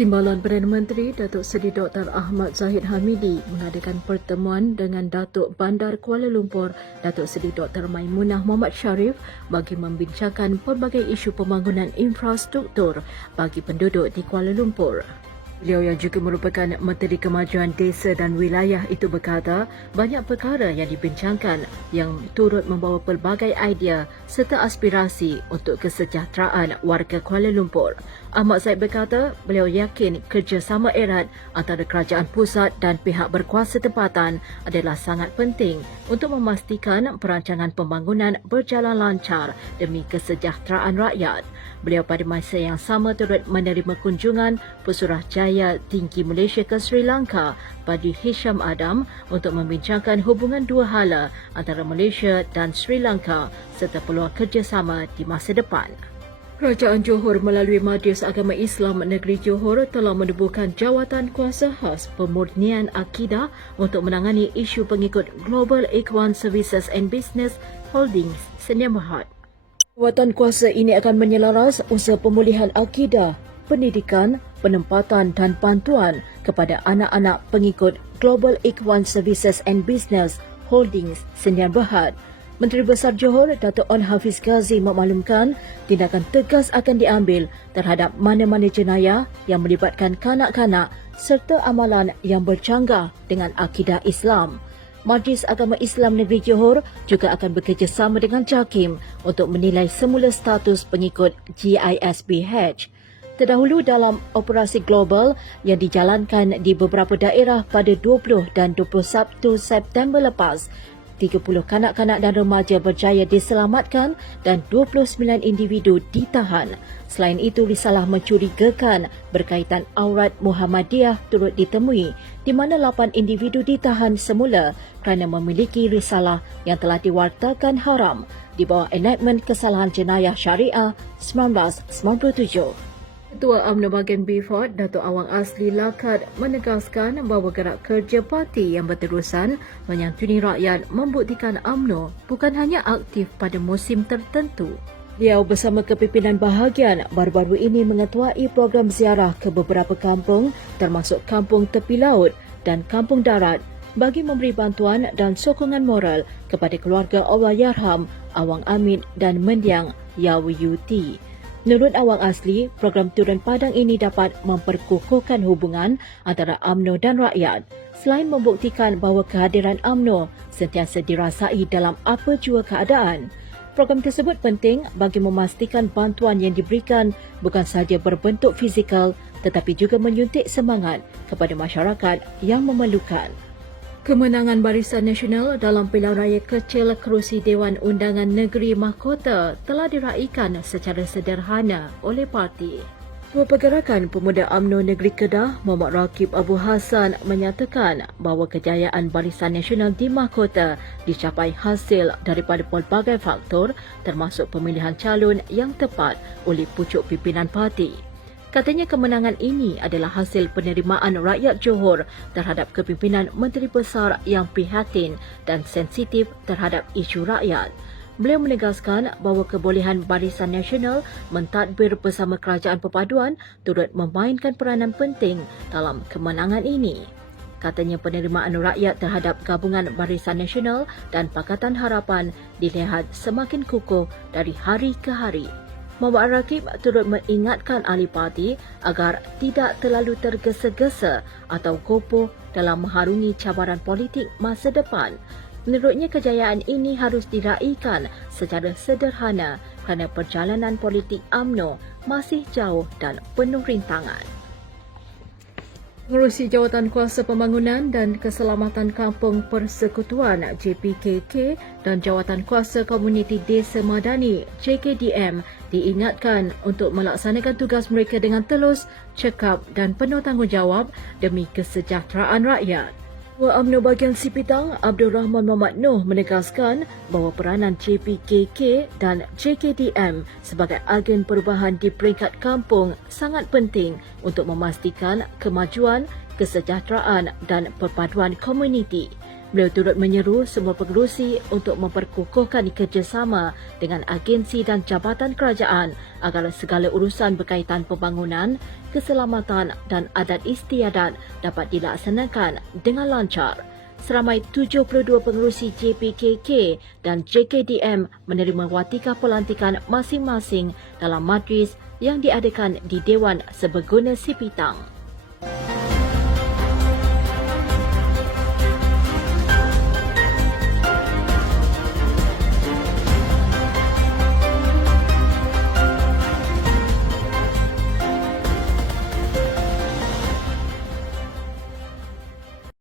Timbalan Perdana Menteri Datuk Seri Dr. Ahmad Zahid Hamidi mengadakan pertemuan dengan Datuk Bandar Kuala Lumpur Datuk Seri Dr. Maimunah Mohamad Sharif bagi membincangkan pelbagai isu pembangunan infrastruktur bagi penduduk di Kuala Lumpur. Beliau yang juga merupakan Menteri Kemajuan Desa dan Wilayah itu berkata banyak perkara yang dibincangkan yang turut membawa pelbagai idea serta aspirasi untuk kesejahteraan warga Kuala Lumpur. Ahmad Zaid berkata beliau yakin kerjasama erat antara kerajaan pusat dan pihak berkuasa tempatan adalah sangat penting untuk memastikan perancangan pembangunan berjalan lancar demi kesejahteraan rakyat. Beliau pada masa yang sama turut menerima kunjungan Pesuruhjaya Tinggi Malaysia ke Sri Lanka Padi Hisham Adam untuk membincangkan hubungan dua hala antara Malaysia dan Sri Lanka serta peluang kerjasama di masa depan. Kerajaan Johor melalui Majlis Agama Islam Negeri Johor telah menubuhkan jawatan kuasa khas pemurnian akidah untuk menangani isu pengikut Global Ikhwan Services and Business Holdings Sdn Bhd. Jawatan kuasa ini akan menyelaras usaha pemulihan akidah, pendidikan, penempatan dan bantuan kepada anak-anak pengikut Global Ikhwan Services and Business Holdings Sdn Bhd. Menteri Besar Johor, Datuk On Hafiz Ghazi memaklumkan tindakan tegas akan diambil terhadap mana-mana jenayah yang melibatkan kanak-kanak serta amalan yang bercanggah dengan akidah Islam. Majlis Agama Islam Negeri Johor juga akan bekerjasama dengan JAKIM untuk menilai semula status pengikut GISBH. Terdahulu dalam operasi global yang dijalankan di beberapa daerah pada 20 dan 21 September lepas, 30 kanak-kanak dan remaja berjaya diselamatkan dan 29 individu ditahan. Selain itu, risalah mencurigakan berkaitan aurat Muhammadiyah turut ditemui, di mana 8 individu ditahan semula kerana memiliki risalah yang telah diwartakan haram di bawah enactment kesalahan jenayah syariah 1997. Ketua UMNO bahagian BFOD, Datuk Awang Asli Lakat menegaskan bahawa gerak kerja parti yang berterusan menyantuni rakyat membuktikan UMNO bukan hanya aktif pada musim tertentu. Beliau bersama kepimpinan bahagian baru-baru ini mengetuai program ziarah ke beberapa kampung termasuk kampung tepi laut dan kampung darat bagi memberi bantuan dan sokongan moral kepada keluarga Allahyarham Awang Amin dan mendiang Yawi Yuti. Menurut Awang Asli, program turun padang ini dapat memperkukuhkan hubungan antara UMNO dan rakyat selain membuktikan bahawa kehadiran UMNO sentiasa dirasai dalam apa jua keadaan. Program tersebut penting bagi memastikan bantuan yang diberikan bukan sahaja berbentuk fizikal tetapi juga menyuntik semangat kepada masyarakat yang memerlukan. Kemenangan Barisan Nasional dalam pilihan raya kecil kerusi Dewan Undangan Negeri Mahkota telah diraikan secara sederhana oleh parti. Ketua Pergerakan Pemuda UMNO Negeri Kedah, Muhammad Rakib Abu Hassan menyatakan bahawa kejayaan Barisan Nasional di Mahkota dicapai hasil daripada pelbagai faktor termasuk pemilihan calon yang tepat oleh pucuk pimpinan parti. Katanya kemenangan ini adalah hasil penerimaan rakyat Johor terhadap kepimpinan Menteri Besar yang prihatin dan sensitif terhadap isu rakyat. Beliau menegaskan bahawa kebolehan Barisan Nasional mentadbir bersama Kerajaan Perpaduan turut memainkan peranan penting dalam kemenangan ini. Katanya penerimaan rakyat terhadap gabungan Barisan Nasional dan Pakatan Harapan dilihat semakin kukuh dari hari ke hari. Muhammad Rakib turut mengingatkan ahli parti agar tidak terlalu tergesa-gesa atau gopoh dalam mengharungi cabaran politik masa depan. Menurutnya kejayaan ini harus diraikan secara sederhana kerana perjalanan politik UMNO masih jauh dan penuh rintangan. Pengerusi Jawatan Kuasa Pembangunan dan Keselamatan Kampung Persekutuan JPKK dan Jawatan Kuasa Komuniti Desa Madani JKDM diingatkan untuk melaksanakan tugas mereka dengan telus, cekap dan penuh tanggungjawab demi kesejahteraan rakyat. Ketua UMNO bahagian Sipitang, Abdul Rahman Muhammad Noh menegaskan bahawa peranan JPKK dan JKDM sebagai agen perubahan di peringkat kampung sangat penting untuk memastikan kemajuan, kesejahteraan dan perpaduan komuniti. Beliau turut menyeru semua pengerusi untuk memperkukuhkan kerjasama dengan agensi dan jabatan kerajaan agar segala urusan berkaitan pembangunan, keselamatan dan adat istiadat dapat dilaksanakan dengan lancar. Seramai 72 pengerusi JPKK dan JKDM menerima watika pelantikan masing-masing dalam majlis yang diadakan di Dewan Serbaguna Sipitang.